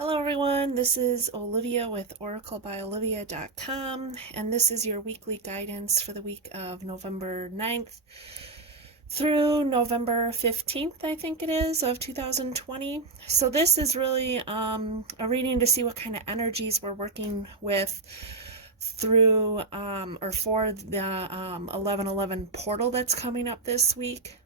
Hello everyone, this is Olivia with oraclebyolivia.com, and this is your weekly guidance for the week of November 9th through November 15th, I think it is, of 2020. So this is really a reading to see what kind of energies we're working with through or for the 1111 portal that's coming up this week.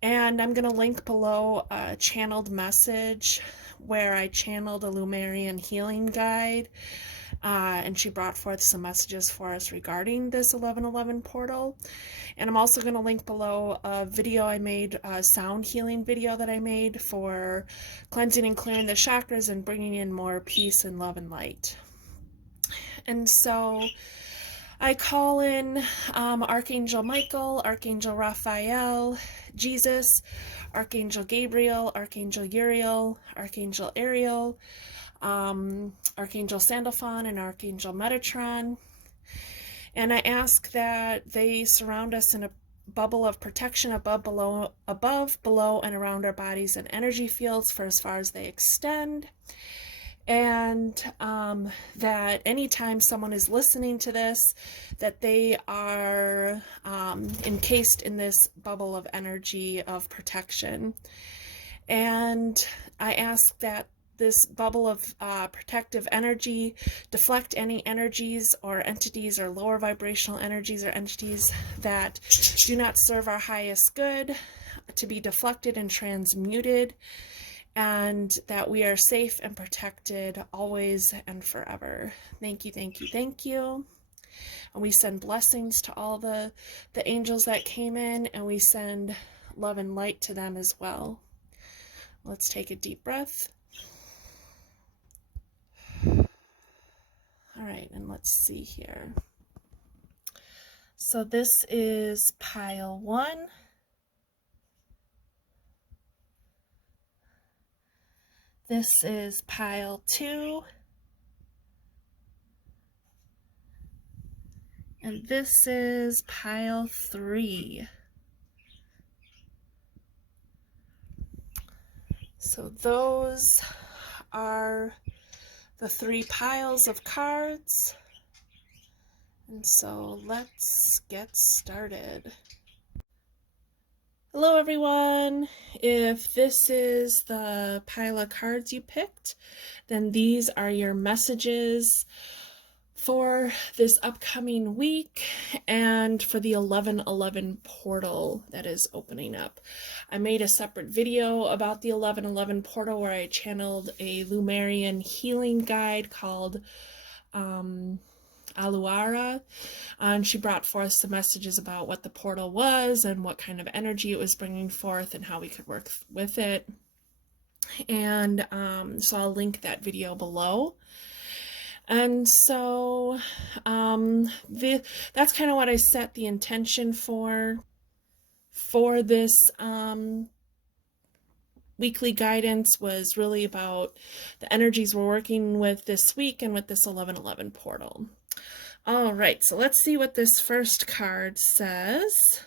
And I'm going to link below a channeled message where I channeled a Lemurian healing guide, and she brought forth some messages for us regarding this 1111 portal. And I'm also going to link below a video I made, a sound healing video that I made for cleansing and clearing the chakras and bringing in more peace and love and light. And so I call in Archangel Michael, Archangel Raphael, Jesus, Archangel Gabriel, Archangel Uriel, Archangel Ariel, Archangel Sandalphon, and Archangel Metatron. And I ask that they surround us in a bubble of protection above, below, and around our bodies and energy fields for as far as they extend. And that anytime someone is listening to this, that they are encased in this bubble of energy of protection. And I ask that this bubble of protective energy deflect any energies or entities or lower vibrational energies or entities that do not serve our highest good to be deflected and transmuted, and that we are safe and protected always and forever. Thank you, thank you, thank you. And we send blessings to all the angels that came in, and we send love and light to them as well. Let's take a deep breath. All right, and let's see here. So this is pile 1. This is pile 2. And this is pile 3. So those are the 3 piles of cards. And so let's get started. Hello everyone! If this is the pile of cards you picked, then these are your messages for this upcoming week and for the 1111 portal that is opening up. I made a separate video about the 1111 portal where I channeled a Lemurian healing guide called Aluara, and she brought forth some messages about what the portal was and what kind of energy it was bringing forth and how we could work with it. And so I'll link that video below. And so that's kind of what I set the intention for this weekly guidance, was really about the energies we're working with this week and with this 1111 portal. All right, so let's see what this first card says.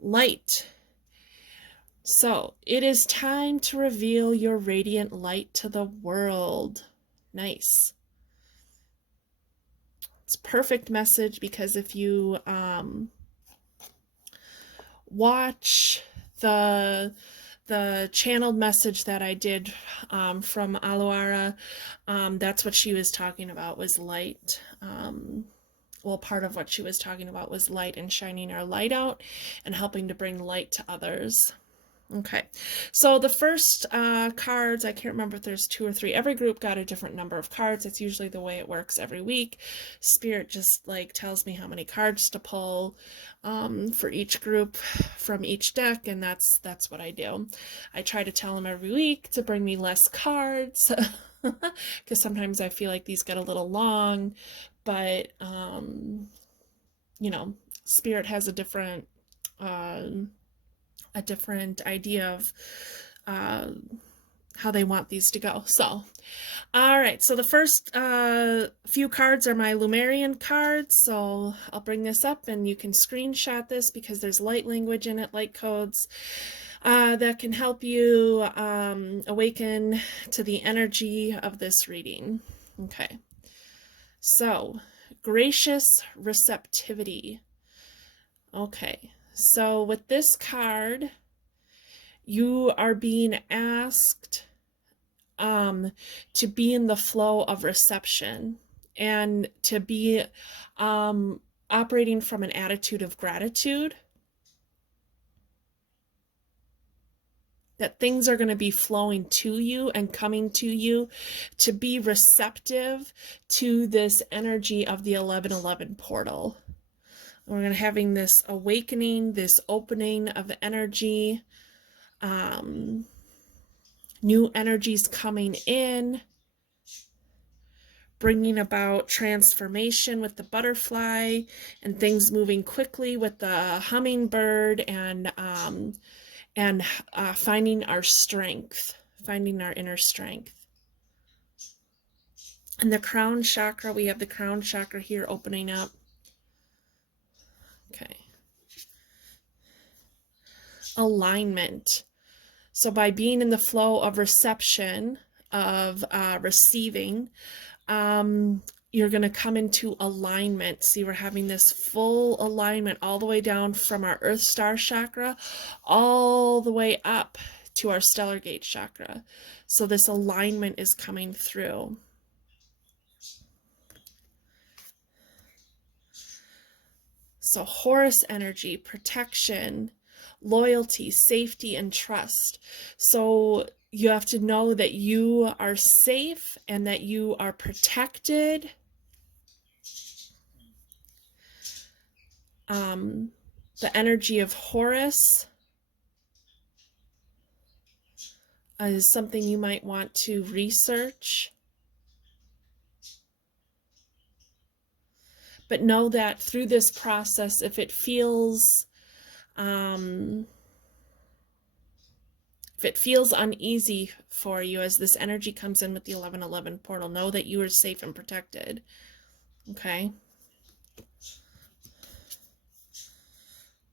Light. So, it is time to reveal your radiant light to the world. Nice. It's a perfect message because if you watch the channeled message that I did from Aluara, that's what she was talking about, was light. Well, part of what she was talking about was light and shining our light out and helping to bring light to others. Okay, so the first cards, I can't remember if there's 2 or 3. Every group got a different number of cards. It's usually the way it works every week. Spirit just like tells me how many cards to pull for each group from each deck, and that's what I do. I try to tell them every week to bring me less cards because sometimes I feel like these get a little long, but you know, Spirit has a different idea of how they want these to go. So, all right, so the first few cards are my Lemurian cards, so I'll bring this up and you can screenshot this because there's light language in it, light codes. that can help you awaken to the energy of this reading. Okay. So, gracious receptivity. Okay. So, with this card, you are being asked to be in the flow of reception and to be operating from an attitude of gratitude, that things are going to be flowing to you and coming to you, to be receptive to this energy of the 1111 portal. We're going to having this awakening, this opening of energy, new energies coming in, bringing about transformation with the butterfly and things moving quickly with the hummingbird, and finding our strength, finding our inner strength. And the crown chakra, we have the crown chakra here opening up. Okay. Alignment. So by being in the flow of reception, of receiving, you're going to come into alignment. See, we're having this full alignment all the way down from our Earth Star chakra all the way up to our Stellar Gate chakra. So this alignment is coming through. So Horus energy, protection, loyalty, safety, and trust. So you have to know that you are safe and that you are protected. The energy of Horus is something you might want to research. But know that through this process, if it feels uneasy for you as this energy comes in with the 1111 portal, know that you are safe and protected. Okay?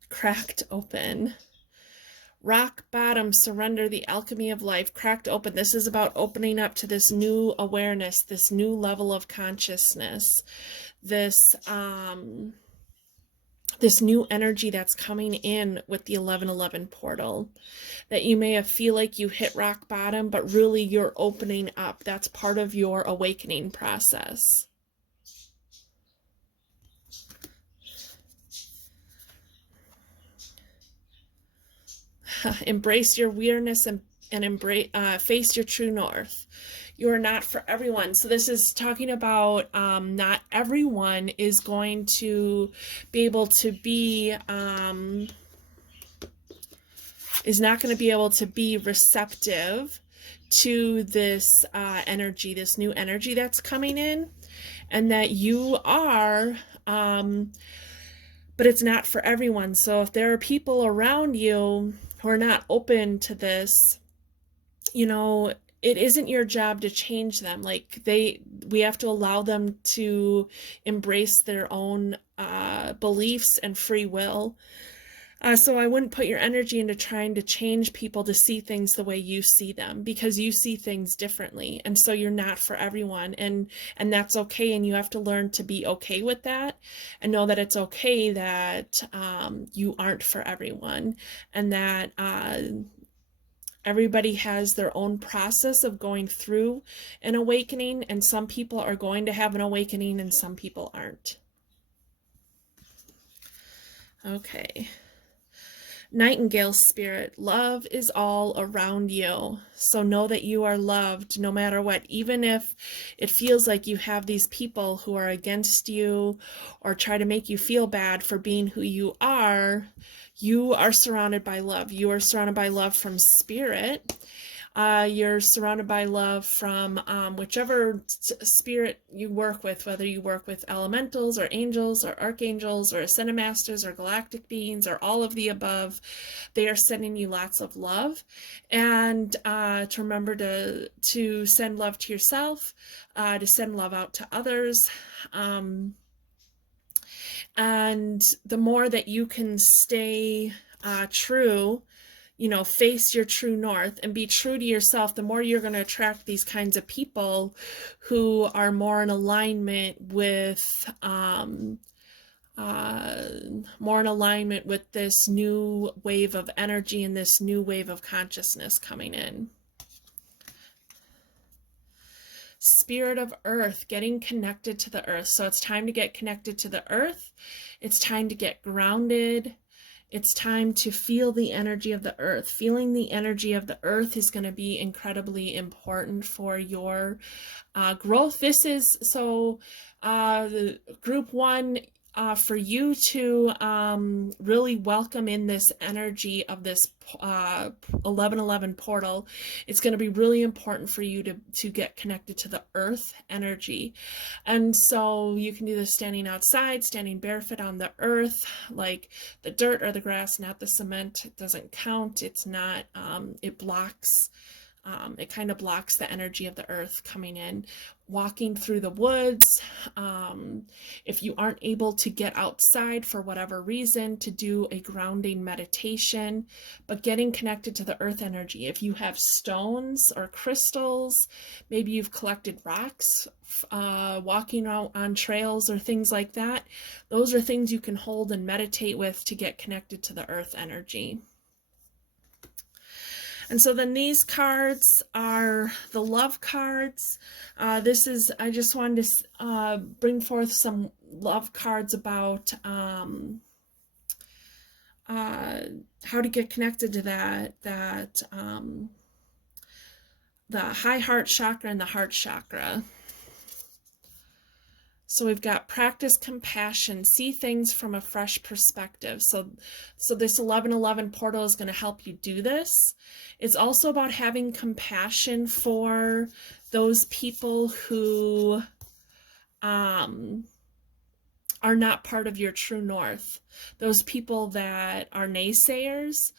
Cracked open. Rock bottom, surrender, the alchemy of life. Cracked open. This is about opening up to this new awareness, this new level of consciousness, this new energy that's coming in with the 1111 portal, that you may feel like you hit rock bottom, but really you're opening up. That's part of your awakening process. Embrace your weirdness and embrace, face your true north. You are not for everyone. So this is talking about not everyone is going to be able to be, is not going to be able to be receptive to this energy, this new energy that's coming in, and that you are, but it's not for everyone. So if there are people around you who are not open to this, you know, it isn't your job to change them. Like we have to allow them to embrace their own beliefs and free will. So I wouldn't put your energy into trying to change people to see things the way you see them, because you see things differently. And so you're not for everyone, and that's okay. And you have to learn to be okay with that and know that it's okay that you aren't for everyone, and that everybody has their own process of going through an awakening, and some people are going to have an awakening and some people aren't. Okay. Nightingale spirit, love is all around you. So know that you are loved no matter what, even if it feels like you have these people who are against you or try to make you feel bad for being who you are. You are surrounded by love. You are surrounded by love from spirit. You're surrounded by love from whichever spirit you work with, whether you work with elementals or angels or archangels or ascended masters or galactic beings or all of the above. They are sending you lots of love, and to remember to send love to yourself, to send love out to others. And the more that you can stay true, you know, face your true north and be true to yourself, the more you're going to attract these kinds of people who are more in alignment with, more in alignment with this new wave of energy and this new wave of consciousness coming in. Spirit of Earth, getting connected to the earth. So it's time to get connected to the earth. It's time to get grounded. It's time to feel the energy of the earth. Feeling the energy of the earth is going to be incredibly important for your growth. This is so the group 1, for you to really welcome in this energy of this 1111 portal. It's going to be really important for you to get connected to the earth energy. And so you can do this standing outside, standing barefoot on the earth, like the dirt or the grass, not the cement. It doesn't count. It's not, it blocks. It kind of blocks the energy of the earth coming in. Walking through the woods, if you aren't able to get outside for whatever reason, to do a grounding meditation, but getting connected to the earth energy. If you have stones or crystals, maybe you've collected rocks, walking out on trails or things like that, those are things you can hold and meditate with to get connected to the earth energy. And so then these cards are the love cards. This is, I just wanted to bring forth some love cards about how to get connected to the high heart chakra and the heart chakra. So we've got practice compassion, see things from a fresh perspective. So this 1111 portal is going to help you do this. It's also about having compassion for those people who are not part of your true north. Those people that are naysayers.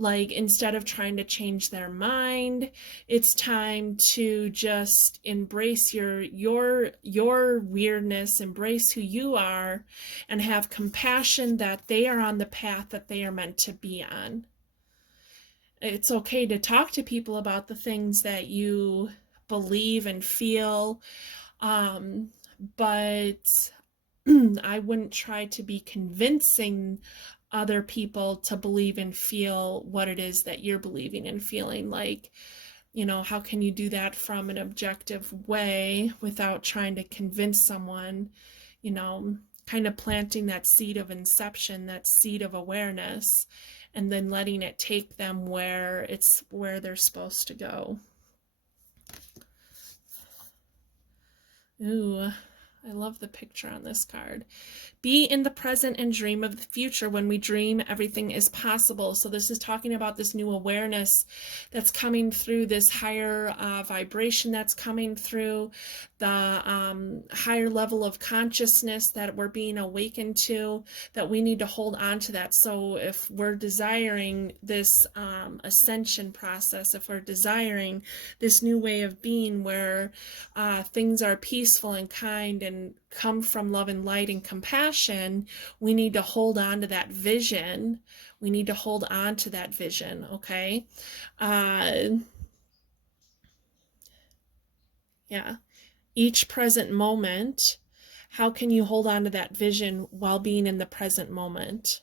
Like, instead of trying to change their mind, it's time to just embrace your weirdness, embrace who you are, and have compassion that they are on the path that they are meant to be on. It's okay to talk to people about the things that you believe and feel, but I wouldn't try to be convincing other people to believe and feel what it is that you're believing and feeling. Like, you know, how can you do that from an objective way without trying to convince someone, you know, kind of planting that seed of inception, that seed of awareness, and then letting it take them where they're supposed to go. Ooh, I love the picture on this card. Be in the present and dream of the future. When we dream, everything is possible. So this is talking about this new awareness that's coming through, this higher vibration that's coming through, the higher level of consciousness that we're being awakened to, that we need to hold on to that. So if we're desiring this ascension process, if we're desiring this new way of being where things are peaceful and kind and come from love and light and compassion, we need to hold on to that vision. We need to hold on to that vision, okay? Yeah. Each present moment, how can you hold on to that vision while being in the present moment?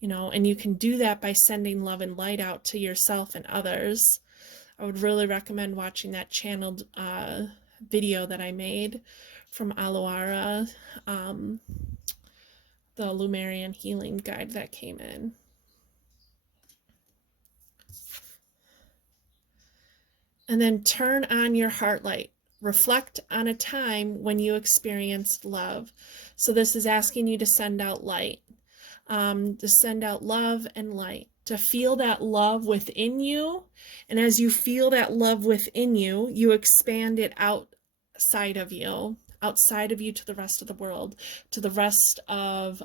You know, and you can do that by sending love and light out to yourself and others. I would really recommend watching that channeled video that I made from Aluara, the Lemurian healing guide that came in. And then turn on your heart light. Reflect on a time when you experienced love. So this is asking you to send out light, to send out love and light, to feel that love within you. And as you feel that love within you, you expand it outside of you to the rest of the world, to the rest of,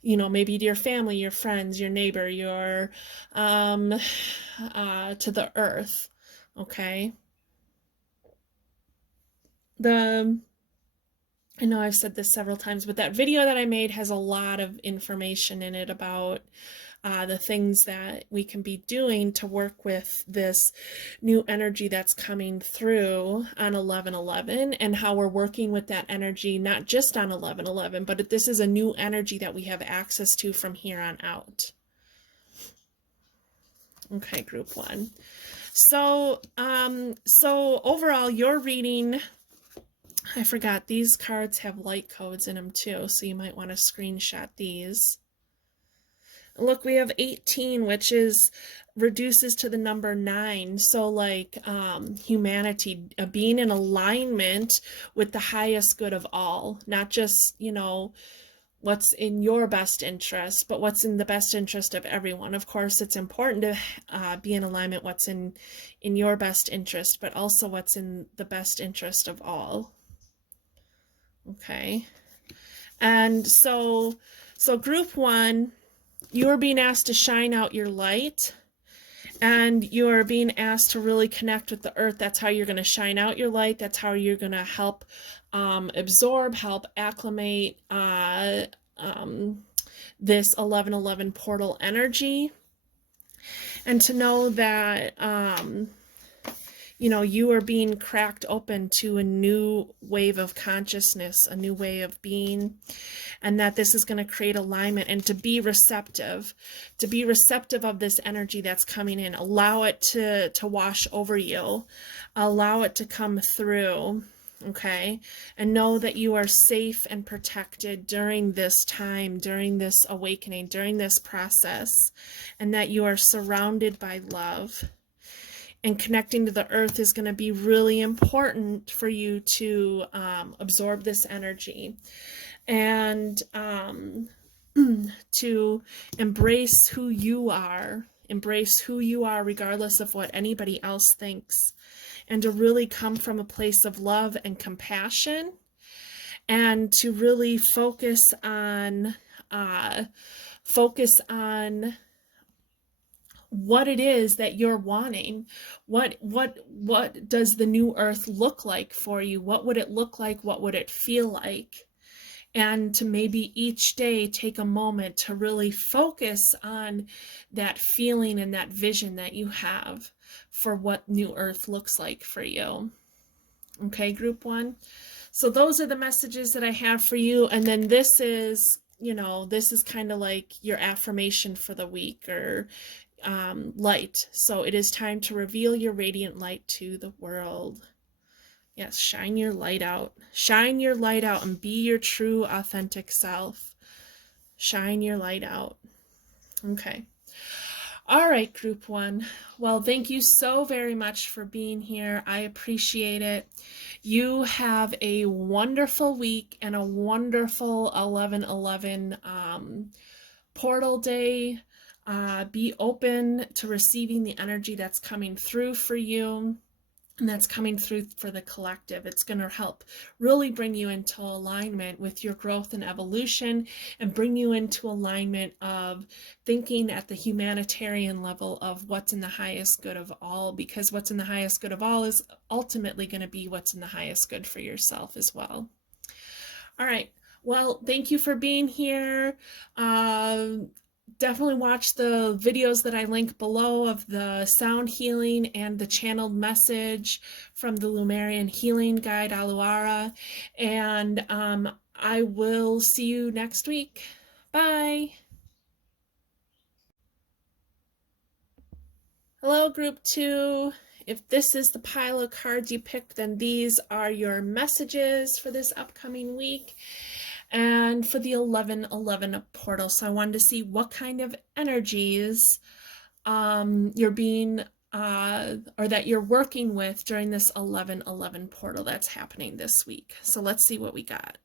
you know, maybe to your family, your friends, your neighbor, your, to the earth, okay? I know I've said this several times, but that video that I made has a lot of information in it about the things that we can be doing to work with this new energy that's coming through on 11/11, and how we're working with that energy not just on 11/11, but this is a new energy that we have access to from here on out. Okay, group one. So overall, your reading, I forgot these cards have light codes in them too, so you might want to screenshot these. Look, we have 18, which is reduces to the number 9. So like humanity, being in alignment with the highest good of all, not just, you know, what's in your best interest, but what's in the best interest of everyone. Of course, it's important to be in alignment what's in your best interest, but also what's in the best interest of all. Okay. And so group one, you are being asked to shine out your light, and you are being asked to really connect with the earth. That's how you're going to shine out your light. That's how you're going to help absorb, help acclimate this 11/11 portal energy, and to know that you know, you are being cracked open to a new wave of consciousness, a new way of being, and that this is going to create alignment, and to be receptive of this energy that's coming in. Allow it to wash over you, allow it to come through, okay? And know that you are safe and protected during this time, during this awakening, during this process, and that you are surrounded by love. And connecting to the earth is going to be really important for you to absorb this energy, and to embrace who you are regardless of what anybody else thinks, and to really come from a place of love and compassion, and to really focus on what it is that you're wanting. What does the new earth look like for you? What would it look like? What would it feel like? And to maybe each day take a moment to really focus on that feeling and that vision that you have for what new earth looks like for you. Okay, group one. So those are the messages that I have for you. And then this is, you know, this is kind of like your affirmation for the week, or light. So it is time to reveal your radiant light to the world. Yes, shine your light out. Shine your light out and be your true, authentic self. Shine your light out. Okay. All right, group one. Well, thank you so very much for being here. I appreciate it. You have a wonderful week and a wonderful 11/11 portal day. Be open to receiving the energy that's coming through for you, and that's coming through for the collective. It's going to help really bring you into alignment with your growth and evolution, and bring you into alignment of thinking at the humanitarian level of what's in the highest good of all, because what's in the highest good of all is ultimately going to be what's in the highest good for yourself as well. All right. Well, thank you for being here. Definitely watch the videos that I link below of the sound healing and the channeled message from the Lemurian healing guide, Aluara. And I will see you next week. Bye. Hello, group 2. If this is the pile of cards you picked, then these are your messages for this upcoming week and for the 11/11 portal. So I wanted to see what kind of energies you're being or that you're working with during this 11/11 portal that's happening this week. So let's see what we got.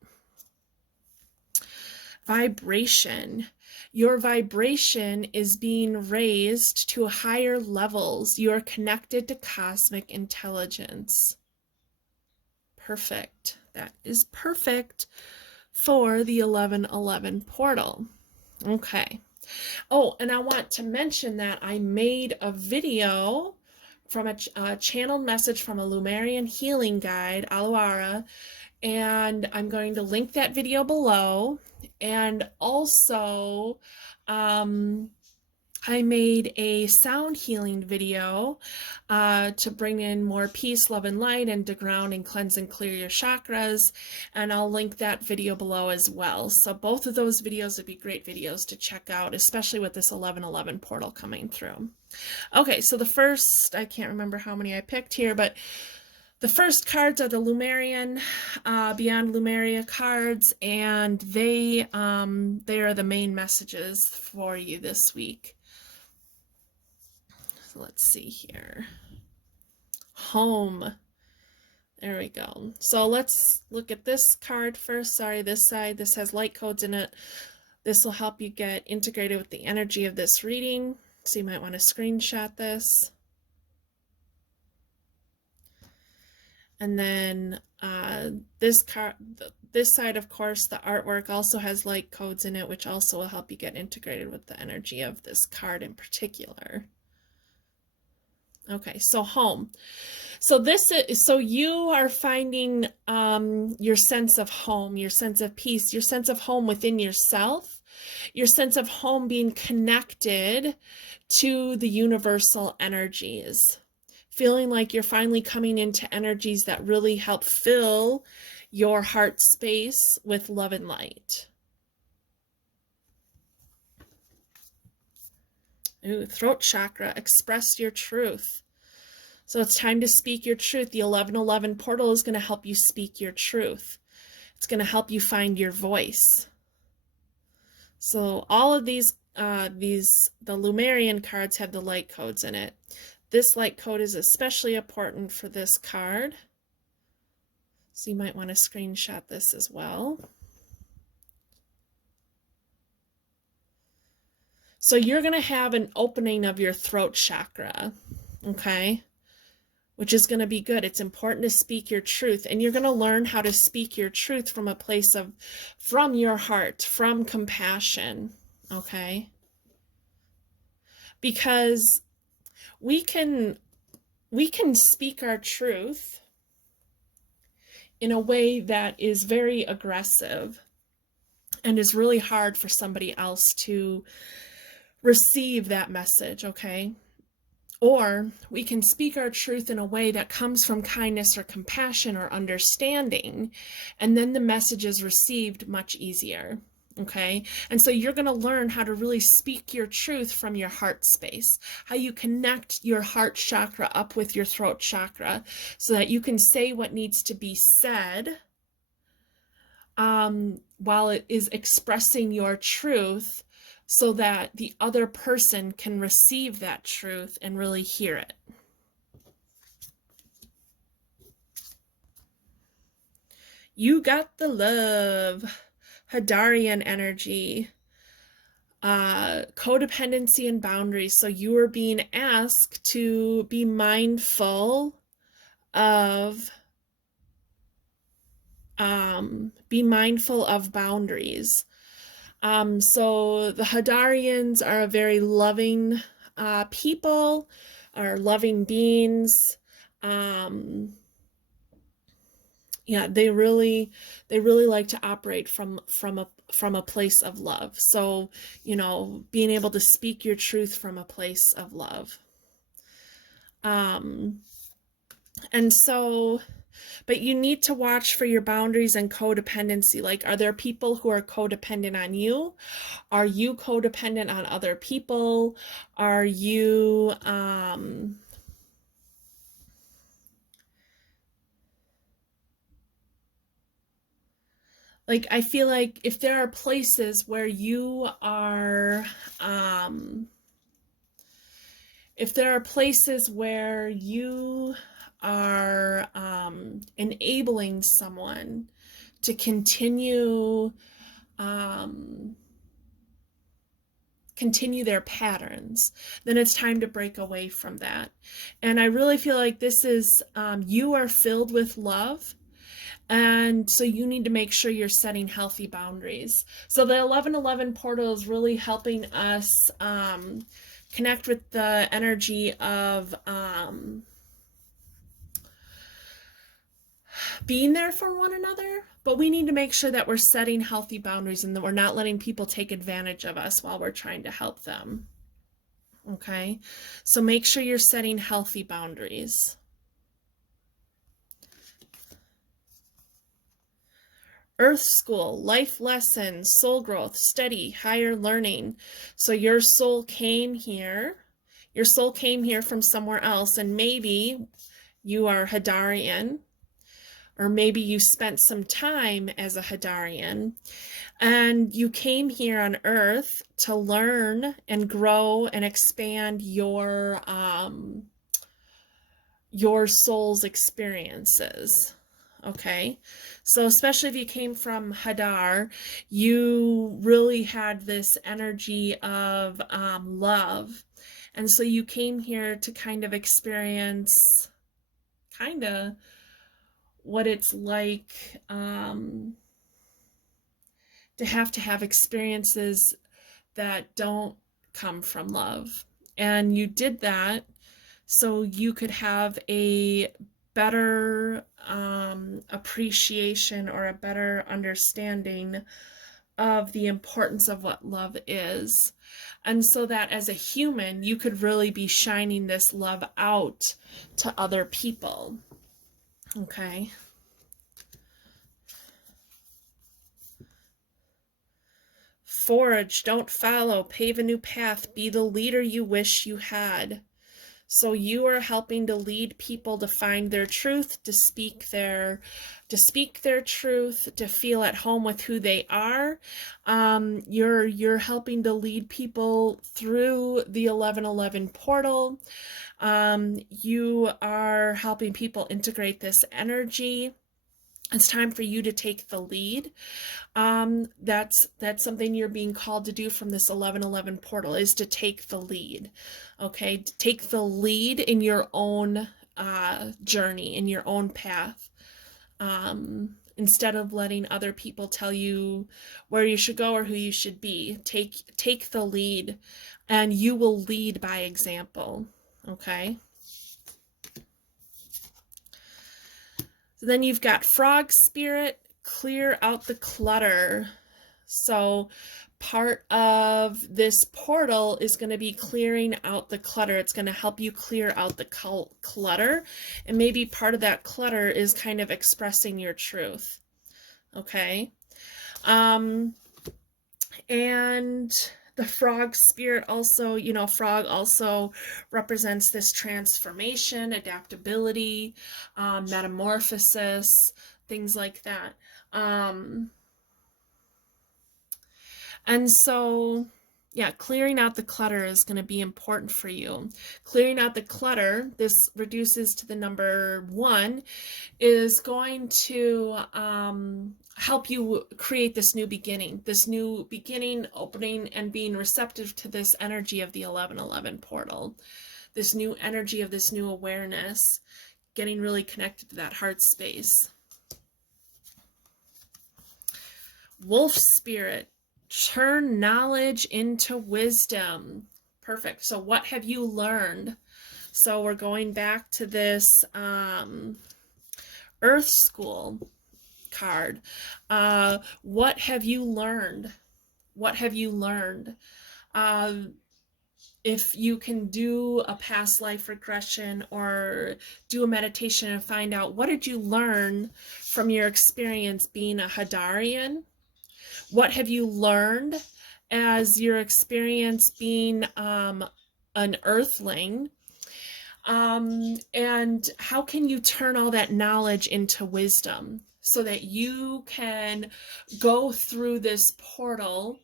Vibration. Your vibration is being raised to higher levels. You are connected to cosmic intelligence. Perfect. That is perfect for the 11/11 portal. Okay. Oh, and I want to mention that I made a video from a channeled message from a Lemurian healing guide, Aluara, and I'm going to link that video below. And also, I made a sound healing video to bring in more peace, love, and light, and to ground and cleanse and clear your chakras. And I'll link that video below as well. So both of those videos would be great videos to check out, especially with this 1111 portal coming through. Okay, so the first, I can't remember how many I picked here, but the first cards are the Lemurian, Beyond Lemuria cards, and they are the main messages for you this week. So let's see here. Home. There we go. So let's look at this card first. Sorry, this side. This has light codes in it. This will help you get integrated with the energy of this reading. So you might want to screenshot this. And then this card, this side, of course, the artwork also has light codes in it, which also will help you get integrated with the energy of this card in particular. Okay, so home. So this is, so you are finding your sense of home, your sense of peace, your sense of home within yourself, your sense of home being connected to the universal energies, feeling like you're finally coming into energies that really help fill your heart space with love and light. Ooh, throat chakra, express your truth. So it's time to speak your truth. The 1111 portal is going to help you speak your truth. It's going to help you find your voice. So all of these, the Lemurian cards have the light codes in it. This light code is especially important for this card. So you might want to screenshot this as well. So you're going to have an opening of your throat chakra, okay? Which is going to be good. It's important to speak your truth, and you're going to learn how to speak your truth from a place of, from your heart, from compassion, okay? Because we can speak our truth in a way that is very aggressive and is really hard for somebody else to receive that message, okay? Or we can speak our truth in a way that comes from kindness or compassion or understanding, and then the message is received much easier, okay? And so you're going to learn how to really speak your truth from your heart space, how you connect your heart chakra up with your throat chakra so that you can say what needs to be said while it is expressing your truth, so that the other person can receive that truth and really hear it. You got the love, Hadarian energy, codependency and boundaries. So you are being asked to be mindful of boundaries. So the Hadarians are a very loving people, are loving beings. Yeah, they really like to operate from a place of love. So, you know, being able to speak your truth from a place of love. And so, but you need to watch for your boundaries and codependency. Like, are there people who are codependent on you? Are you codependent on other people? Are you, like, I feel like if there are places where you are, if there are places where you are enabling someone to continue their patterns, then it's time to break away from that. And I really feel like this is, you are filled with love, and so you need to make sure you're setting healthy boundaries. So the 1111 portal is really helping us connect with the energy of being there for one another, but we need to make sure that we're setting healthy boundaries and that we're not letting people take advantage of us while we're trying to help them. Okay, so make sure you're setting healthy boundaries. Earth School, life lessons, soul growth, study, higher learning. So your soul came here. Your soul came here from somewhere else, and maybe you are Hadarian, or maybe you spent some time as a Hadarian, and you came here on Earth to learn and grow and expand your soul's experiences. Okay, so especially if you came from Hadar, you really had this energy of love, and so you came here to kind of experience kind of what it's like to have experiences that don't come from love. And you did that so you could have a better appreciation or a better understanding of the importance of what love is. And so that as a human, you could really be shining this love out to other people. Okay. Forge, don't follow, pave a new path, be the leader you wish you had. So you are helping to lead people to find their truth, to speak their truth, to feel at home with who they are. You're helping to lead people through the 1111 portal. You are helping people integrate this energy. It's time for you to take the lead. That's something you're being called to do from this 1111 portal, is to take the lead. Okay, to take the lead in your own journey, in your own path. Instead of letting other people tell you where you should go or who you should be, take the lead, and you will lead by example. Okay. So then you've got frog spirit, clear out the clutter. So part of this portal is going to be clearing out the clutter. It's going to help you clear out the clutter. And maybe part of that clutter is kind of expressing your truth. Okay. And the frog spirit also, frog also represents this transformation, adaptability, metamorphosis, things like that. And so, yeah, clearing out the clutter is going to be important for you. Clearing out the clutter, this reduces to the number 1, is going to help you create this new beginning, opening and being receptive to this energy of the 1111 portal, this new energy of this new awareness, getting really connected to that heart space. Wolf spirit, turn knowledge into wisdom. Perfect. So what have you learned? So we're going back to this Earth School card. What have you learned? What have you learned? If you can do a past life regression or do a meditation and find out, what did you learn from your experience being a Hadarian? What have you learned as your experience being an earthling? And how can you turn all that knowledge into wisdom so that you can go through this portal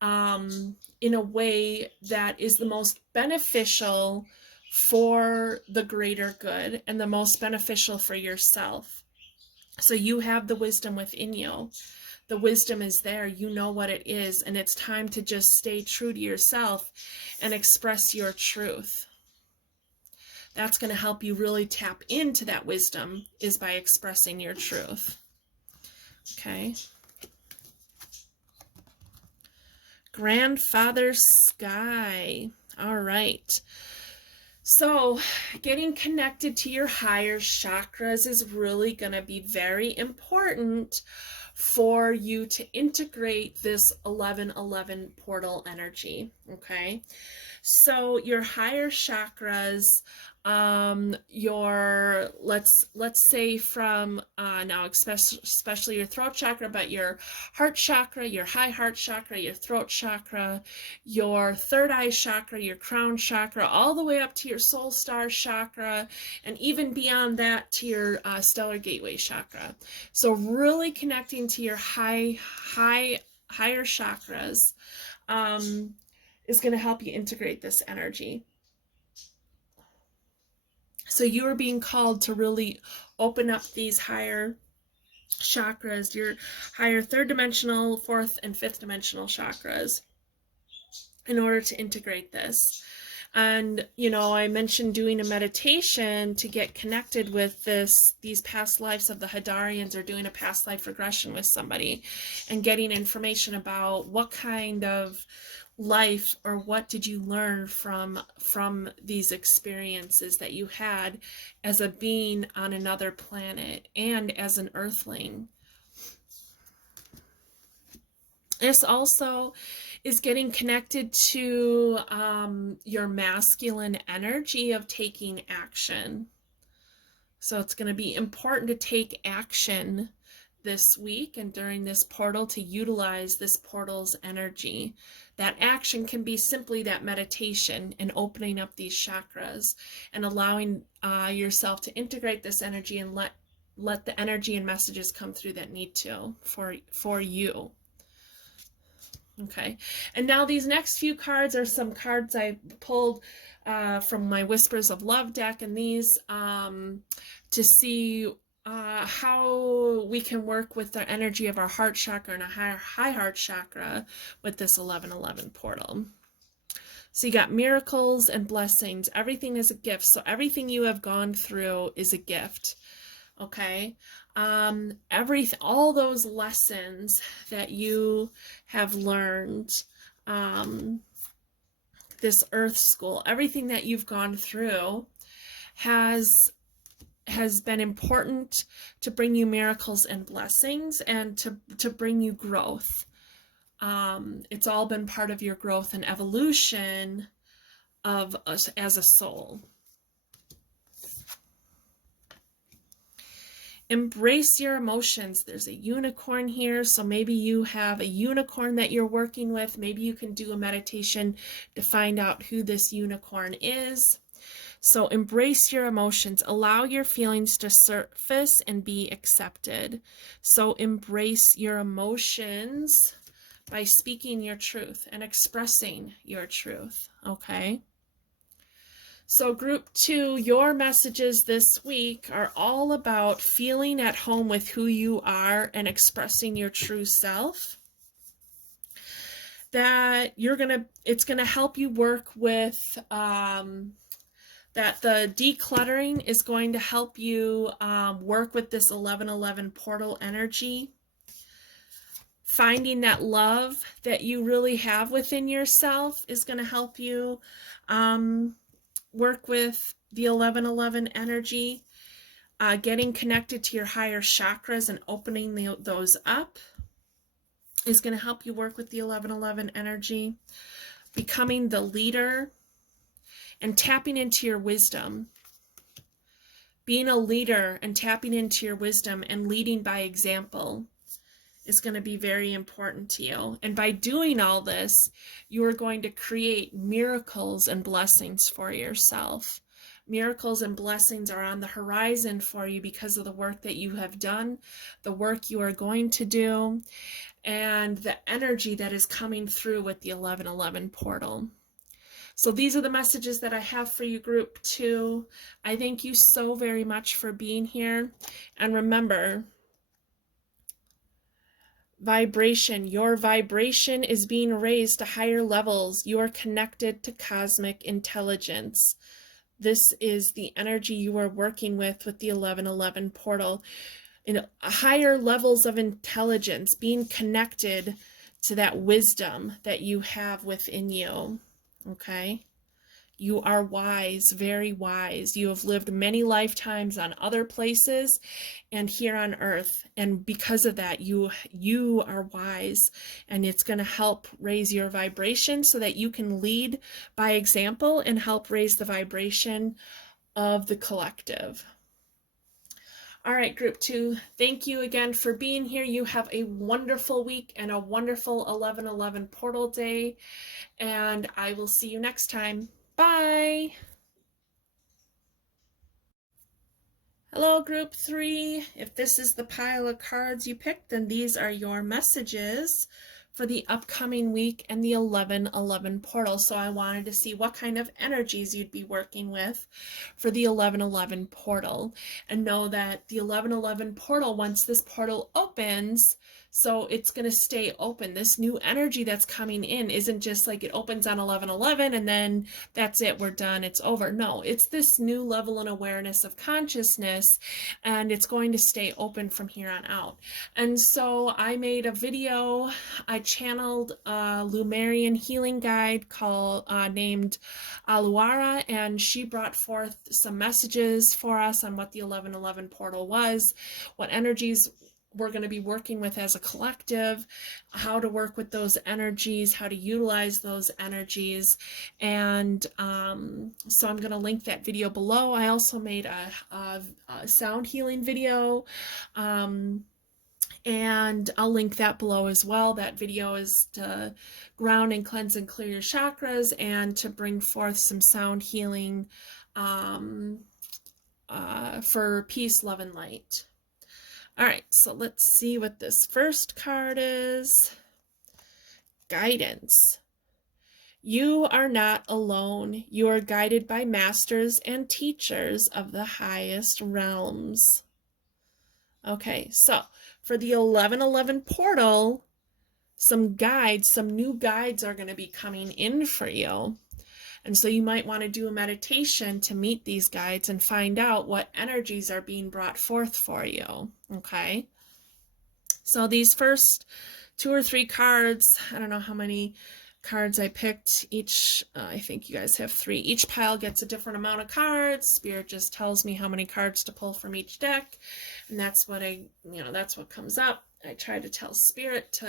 in a way that is the most beneficial for the greater good and the most beneficial for yourself? So you have the wisdom within you. The wisdom is there. You know what it is, and it's time to just stay true to yourself and express your truth. That's going to help you really tap into that wisdom, is by expressing your truth. Okay. Grandfather Sky. All right. So getting connected to your higher chakras is really going to be very important for you to integrate this 1111 portal energy, okay? So your higher chakras, your let's say from now especially your throat chakra, but your heart chakra, your high heart chakra, your throat chakra, your third eye chakra, your crown chakra, all the way up to your soul star chakra, and even beyond that to your stellar gateway chakra. So really connecting to your higher chakras is going to help you integrate this energy. So you are being called to really open up these higher chakras, your higher third dimensional, fourth, and fifth dimensional chakras, in order to integrate this. And, you know, I mentioned doing a meditation to get connected with these past lives of the Hadarians, or doing a past life regression with somebody and getting information about what kind of life or what did you learn from these experiences that you had as a being on another planet and as an earthling. This also is getting connected to your masculine energy of taking action. So it's going to be important to take action this week and during this portal, to utilize this portal's energy. That action can be simply that meditation and opening up these chakras and allowing yourself to integrate this energy and let the energy and messages come through that need to for you. Okay, and now these next few cards are some cards I pulled from my Whispers of Love deck, and these to see how we can work with the energy of our heart chakra and a high heart chakra with this 1111 portal. So you got miracles and blessings. Everything is a gift. So everything you have gone through is a gift. Okay. All those lessons that you have learned, this earth school, everything that you've gone through has been important to bring you miracles and blessings and to bring you growth. It's all been part of your growth and evolution of us as a soul. Embrace your emotions. There's a unicorn here, so maybe you have a unicorn that you're working with. Maybe you can do a meditation to find out who this unicorn is. So embrace your emotions. Allow your feelings to surface and be accepted. So embrace your emotions by speaking your truth and expressing your truth, okay? So group 2, your messages this week are all about feeling at home with who you are and expressing your true self. That it's gonna help you work with that the decluttering is going to help you work with this 1111 portal energy. Finding that love that you really have within yourself is going to help you work with the 1111 energy. Getting connected to your higher chakras and opening those up is going to help you work with the 1111 energy. Becoming the leader and tapping into your wisdom. Being a leader and tapping into your wisdom and leading by example is going to be very important to you. And by doing all this, you are going to create miracles and blessings for yourself. Miracles and blessings are on the horizon for you because of the work that you have done, the work you are going to do, and the energy that is coming through with the 1111 portal. So these are the messages that I have for you, group 2. I thank you so very much for being here. And remember, your vibration is being raised to higher levels. You are connected to cosmic intelligence. This is the energy you are working with the 1111 portal. In higher levels of intelligence, being connected to that wisdom that you have within you. Okay? You are wise, very wise. You have lived many lifetimes on other places and here on earth. And because of that, you are wise, and it's going to help raise your vibration so that you can lead by example and help raise the vibration of the collective. All right, group 2, thank you again for being here. You have a wonderful week and a wonderful 11/11 portal day, and I will see you next time. Bye. Hello, group 3. If this is the pile of cards you picked, then these are your messages for the upcoming week and the 11/11 portal. So I wanted to see what kind of energies you'd be working with for the 11/11 portal, and know that the 11/11 portal, once this portal opens, so it's going to stay open. This new energy that's coming in isn't just like it opens on 11/11 and then that's it, we're done, it's over. No, it's this new level and awareness of consciousness, and it's going to stay open from here on out. And so I made a video. I channeled a Lemurian healing guide called named Aluara, and she brought forth some messages for us on what the 11/11 portal was, what energies we're going to be working with as a collective, how to work with those energies, how to utilize those energies. And so I'm going to link that video below. I also made a sound healing video, and I'll link that below as well. That video is to ground and cleanse and clear your chakras, and to bring forth some sound healing for peace, love, and light. All right, so let's see what this first card is. Guidance. You are not alone. You are guided by masters and teachers of the highest realms. Okay, so for the 11/11 portal, some guides, some new guides are going to be coming in for you. And so you might want to do a meditation to meet these guides and find out what energies are being brought forth for you. Okay. So these first 2 or 3 cards, I don't know how many cards I picked. Each, I think you guys have 3. Each pile gets a different amount of cards. Spirit just tells me how many cards to pull from each deck. And that's what that's what comes up. I try to tell Spirit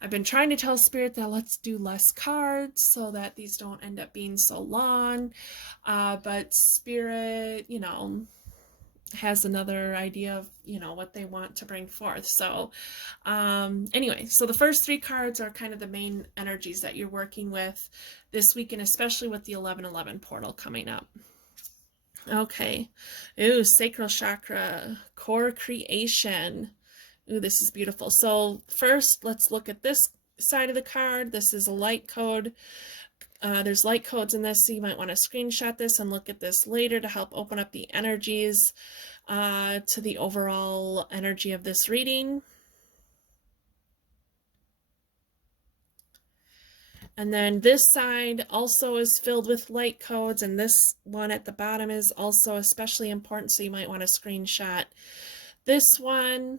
I've been trying to tell Spirit that let's do less cards so that these don't end up being so long. But Spirit, has another idea of, what they want to bring forth. So anyway, so the first 3 cards are kind of the main energies that you're working with this week, and especially with the 11/11 portal coming up. Okay. Ooh, sacral chakra, core creation. Ooh, this is beautiful. So first, let's look at this side of the card. This is a light code. There's light codes in this, so you might want to screenshot this and look at this later to help open up the energies to the overall energy of this reading. And then this side also is filled with light codes, and this one at the bottom is also especially important, so you might want to screenshot this one.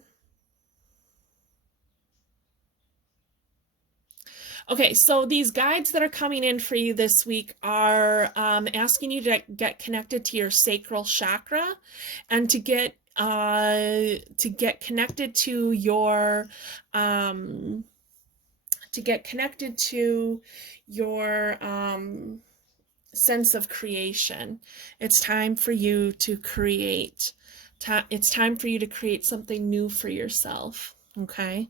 Okay, so these guides that are coming in for you this week are asking you to get connected to your sacral chakra, and to get connected to your sense of creation. It's time for you to create. It's time for you to create something new for yourself. Okay.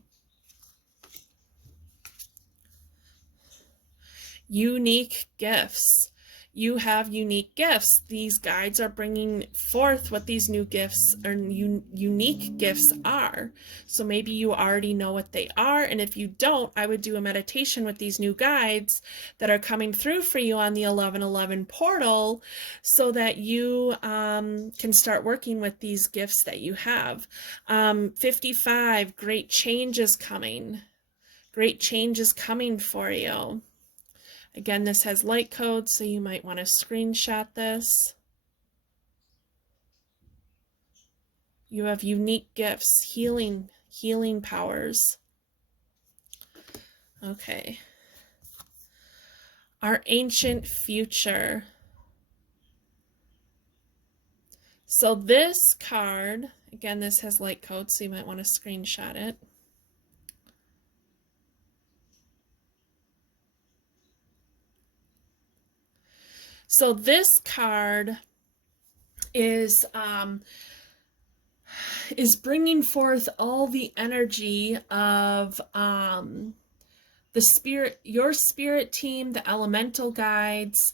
Unique gifts. You have unique gifts. These guides are bringing forth what these new gifts or unique gifts are. So maybe you already know what they are, and if you don't, I would do a meditation with these new guides that are coming through for you on the 11/11 portal, so that you can start working with these gifts that you have. 55, great change is coming. Great change is coming for you. Again, this has light codes, so you might want to screenshot this. You have unique gifts, healing powers. Okay. Our ancient future. So this card, again, this has light code, so you might want to screenshot it. So this card is bringing forth all the energy of the spirit, your spirit team, the elemental guides,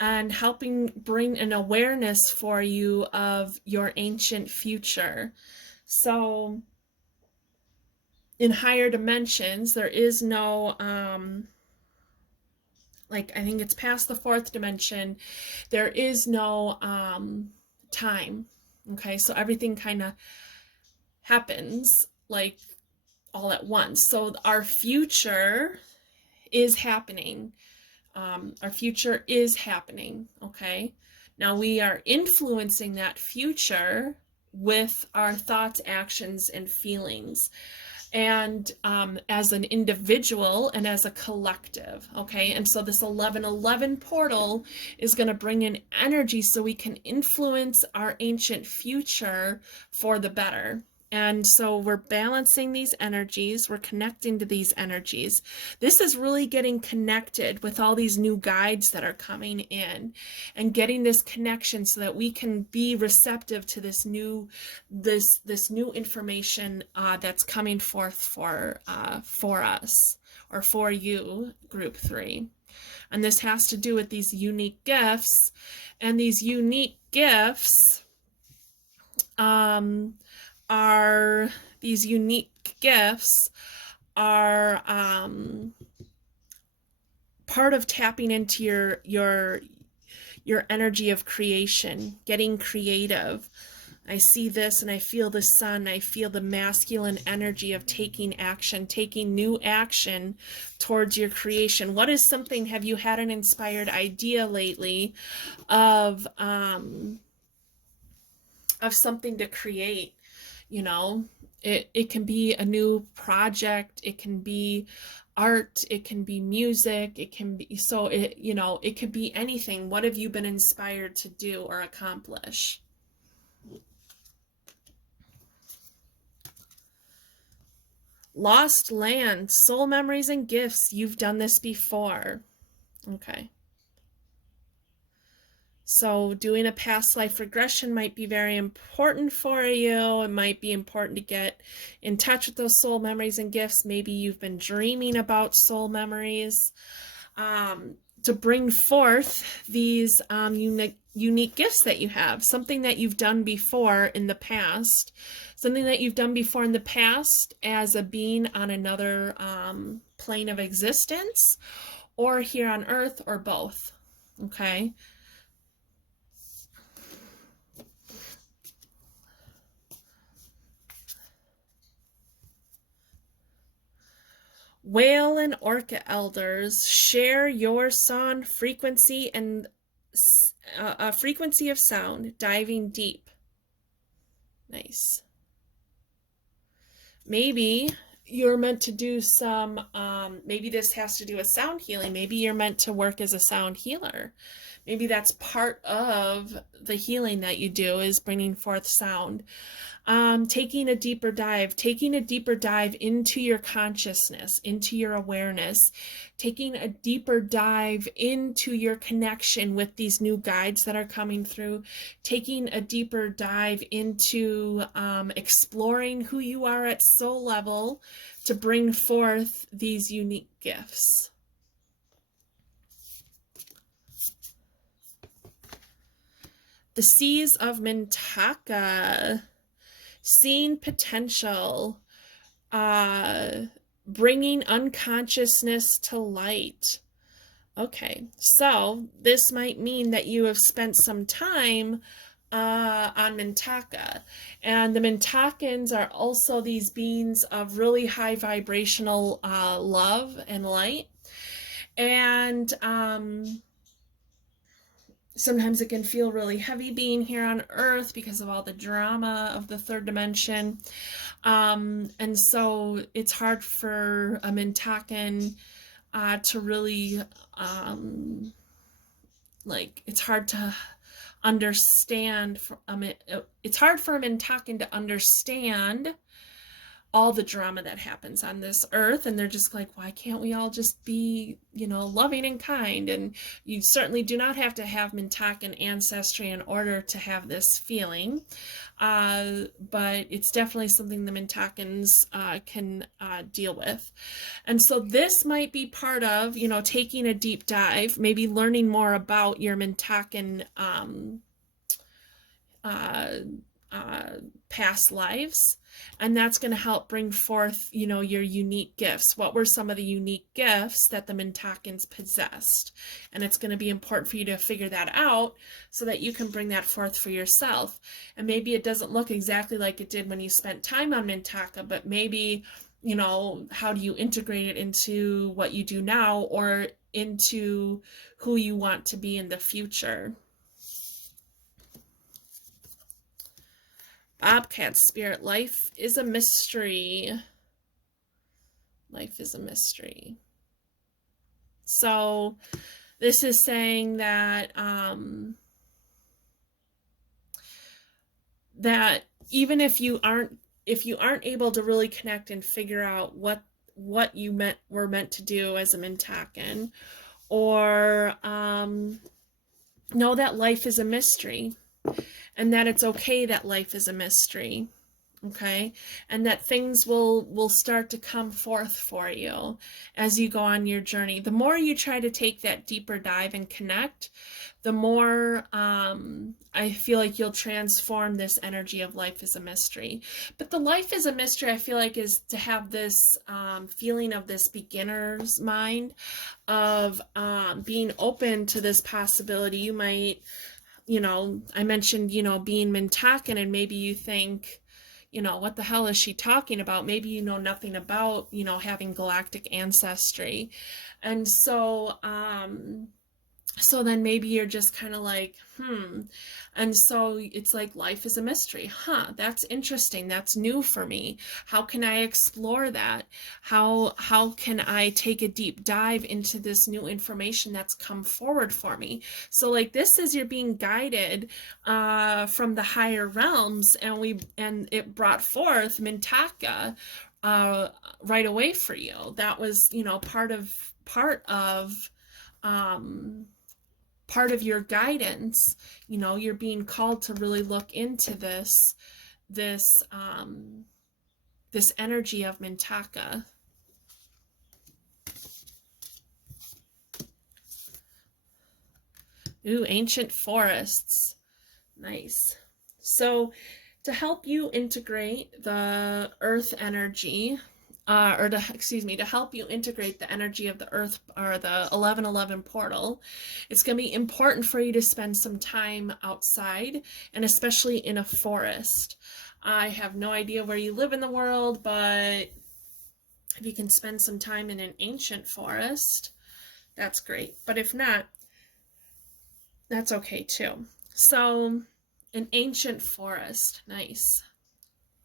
and helping bring an awareness for you of your ancient future. So in higher dimensions, there is no like, I think it's past the fourth dimension, there is no time. Okay, so everything kind of happens like all at once. So our future is happening. Our future is happening. Okay, now we are influencing that future with our thoughts, actions, and feelings, and as an individual and as a collective. Okay, and so this 1111 portal is going to bring in energy so we can influence our ancient future for the better. And so we're balancing these energies, we're connecting to these energies. This is really getting connected with all these new guides that are coming in, and getting this connection so that we can be receptive to this new information that's coming forth for us, or for you, group 3. And this has to do with these unique gifts, and these unique gifts are part of tapping into your energy of creation, getting creative. I see this and I feel the sun. I feel the masculine energy of taking action, taking new action towards your creation. What is something, have you had an inspired idea lately of something to create? You know, it can be a new project, it can be art, it can be music, it can be, so it could be anything. What have you been inspired to do or accomplish? Lost land, soul memories and gifts. You've done this before. Okay. So doing a past life regression might be very important for you. It might be important to get in touch with those soul memories and gifts. Maybe you've been dreaming about soul memories, to bring forth these unique gifts that you have, something that you've done before in the past, as a being on another plane of existence, or here on Earth, or both. Okay. Whale and orca elders, share your song frequency and a frequency of sound, diving deep. Nice. Maybe you're meant to do some, maybe this has to do with sound healing. Maybe you're meant to work as a sound healer. Maybe that's part of the healing that you do, is bringing forth sound. Taking a deeper dive into your consciousness, into your awareness, taking a deeper dive into your connection with these new guides that are coming through, taking a deeper dive into exploring who you are at soul level to bring forth these unique gifts. The Seas of Mintaka. Seeing potential, bringing unconsciousness to light. Okay, so this might mean that you have spent some time on Mintaka, and the Mintakans are also these beings of really high vibrational love and light, and sometimes it can feel really heavy being here on Earth because of all the drama of the third dimension. And so it's hard for a Mintakan to really, it's hard to understand, it's hard for Mintakan to understand all the drama that happens on this earth, and they're just like, why can't we all just be, loving and kind? And you certainly do not have to have Mintakan ancestry in order to have this feeling, but it's definitely something the Mintakans can deal with. And so this might be part of, taking a deep dive, maybe learning more about your Mintakan past lives, and that's going to help bring forth, your unique gifts. What were some of the unique gifts that the Mintakans possessed? And it's going to be important for you to figure that out so that you can bring that forth for yourself. And maybe it doesn't look exactly like it did when you spent time on Mintaka, but maybe, how do you integrate it into what you do now, or into who you want to be in the future? Bobcat spirit, life is a mystery. Life is a mystery. So this is saying that that even if you aren't able to really connect and figure out what you were meant to do as a Mintakan, or know that life is a mystery, and that it's okay that life is a mystery, okay? And that things will start to come forth for you as you go on your journey. The more you try to take that deeper dive and connect, the more I feel like you'll transform this energy of life is a mystery. But the life is a mystery, I feel like, is to have this feeling of this beginner's mind of being open to this possibility. You might, I mentioned, being Mintakan, and maybe you think, what the hell is she talking about? Maybe you know nothing about, having galactic ancestry. And so, so then maybe you're just kind of like, And so it's like, life is a mystery. That's interesting. That's new for me. How can I explore that? How can I take a deep dive into this new information that's come forward for me? So like, this is, you're being guided from the higher realms, and it brought forth Mintaka right away for you. That was, part of your guidance. You're being called to really look into this energy of Mintaka. Ooh, ancient forests. Nice. So to help you integrate the earth energy, to help you integrate the energy of the earth, or the 1111 portal, it's going to be important for you to spend some time outside, and especially in a forest. I have no idea where you live in the world, but if you can spend some time in an ancient forest, that's great. But if not, that's okay too. So an ancient forest, nice.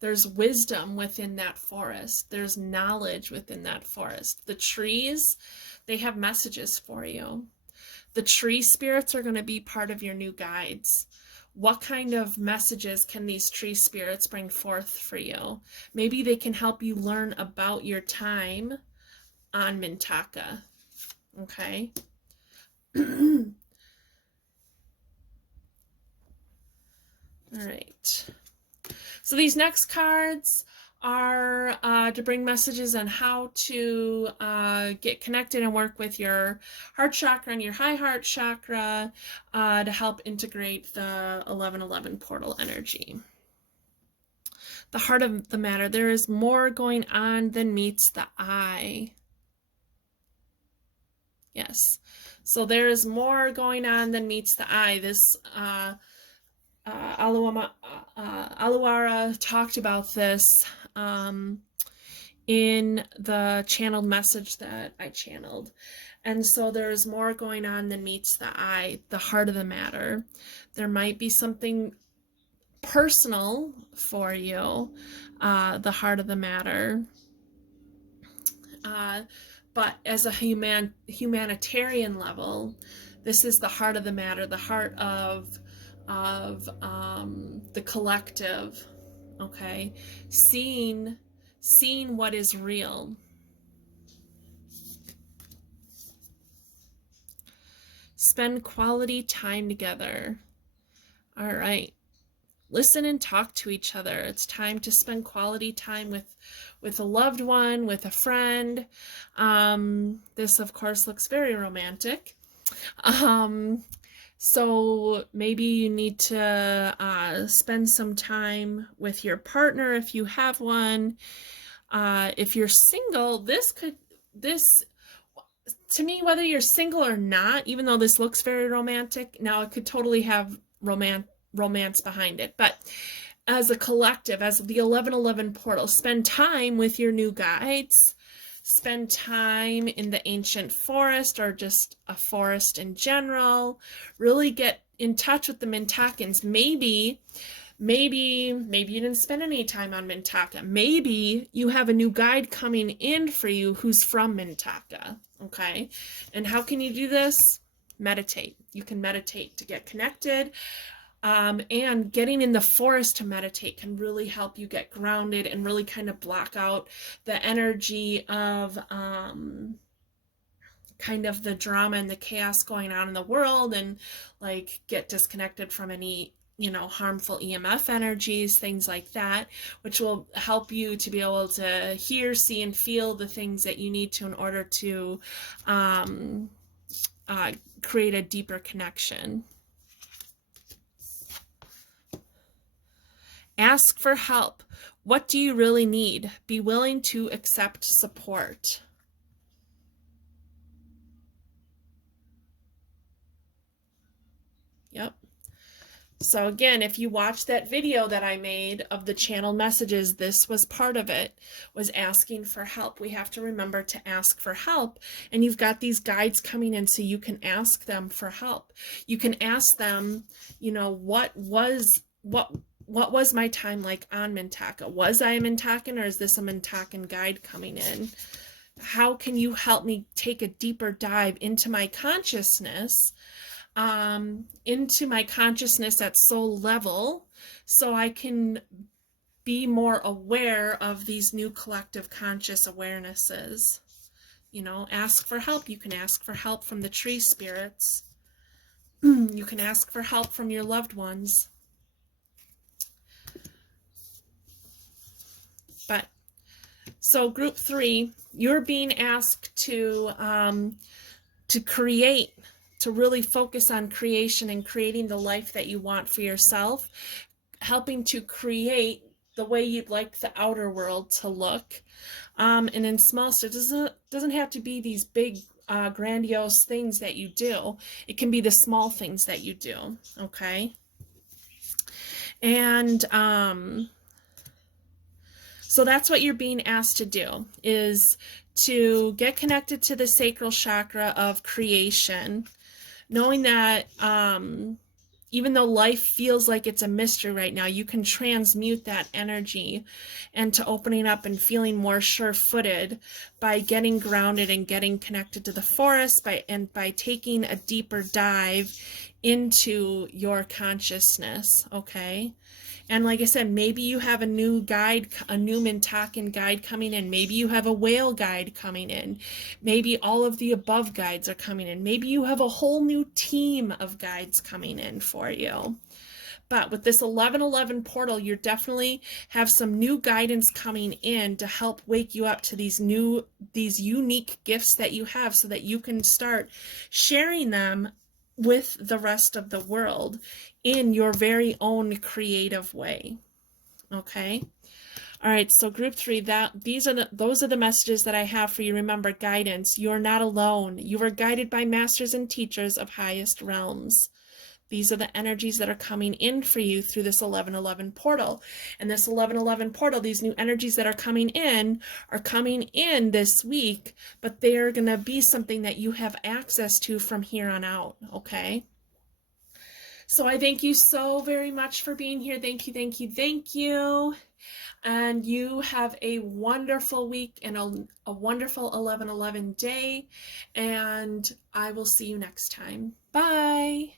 There's wisdom within that forest. There's knowledge within that forest. The trees, they have messages for you. The tree spirits are going to be part of your new guides. What kind of messages can these tree spirits bring forth for you? Maybe they can help you learn about your time on Mintaka. Okay? All right. So these next cards are to bring messages on how to get connected and work with your heart chakra and your high heart chakra to help integrate the 1111 portal energy. The heart of the matter. There is more going on than meets the eye. Yes. So there is more going on than meets the eye. This Aluara talked about this in the channeled message that I channeled. And so there's more going on than meets the eye, the heart of the matter. There might be something personal for you, the heart of the matter. But as a humanitarian level, this is the heart of the matter, the heart of the collective, okay? Seeing what is real. Spend quality time together. All right. Listen and talk to each other. It's time to spend quality time with a loved one, with a friend. This, of course, looks very romantic. So maybe you need to spend some time with your partner if you have one. If you're single, this to me, whether you're single or not, even though this looks very romantic, now it could totally have romance behind it. But as a collective, as the 1111 portal, spend time with your new guides. Spend time in the ancient forest or just a forest in general. Really get in touch with the Mintakans. Maybe you didn't spend any time on Mintaka. Maybe you have a new guide coming in for you who's from Mintaka, okay? And how can you do this? Meditate. You can meditate to get connected. And getting in the forest to meditate can really help you get grounded and really kind of block out the energy of kind of the drama and the chaos going on in the world, and like get disconnected from any, you know, harmful EMF energies, things like that, which will help you to be able to hear, see, and feel the things that you need to in order to create a deeper connection. Ask for help. What do you really need? Be willing to accept support. Yep. So again, if you watch that video that I made of the channel messages, this was part of it, was asking for help. We have to remember to ask for help. And you've got these guides coming in so you can ask them for help. You can ask them, you know, what was my time like on Mintaka? Was I a Mintakan, or is this a Mintakan guide coming in? How can you help me take a deeper dive into my consciousness, at soul level, so I can be more aware of these new collective conscious awarenesses? You know, ask for help. You can ask for help from the tree spirits. You can ask for help from your loved ones. But so group 3, you're being asked to create, to really focus on creation and creating the life that you want for yourself, helping to create the way you'd like the outer world to look. And in small steps, it doesn't have to be these big grandiose things that you do. It can be the small things that you do, okay? And so that's what you're being asked to do, is to get connected to the sacral chakra of creation, knowing that even though life feels like it's a mystery right now, you can transmute that energy into opening up and feeling more sure-footed by getting grounded and getting connected to the forest, by taking a deeper dive into your consciousness, okay? And like I said, maybe you have a new guide, a new Mintakan guide coming in. Maybe you have a whale guide coming in. Maybe all of the above guides are coming in. Maybe you have a whole new team of guides coming in for you. But with this 1111 portal, you definitely have some new guidance coming in to help wake you up to these unique gifts that you have, so that you can start sharing them with the rest of the world in your very own creative way. Okay? All right, so group 3, those are the messages that I have for you. Remember, guidance. You're not alone. You are guided by masters and teachers of highest realms. These are the energies that are coming in for you through this 1111 portal. And this 1111 portal, these new energies that are coming in this week, but they're going to be something that you have access to from here on out, okay? So I thank you so very much for being here. Thank you, thank you, thank you. And you have a wonderful week and a wonderful 1111 day. And I will see you next time. Bye.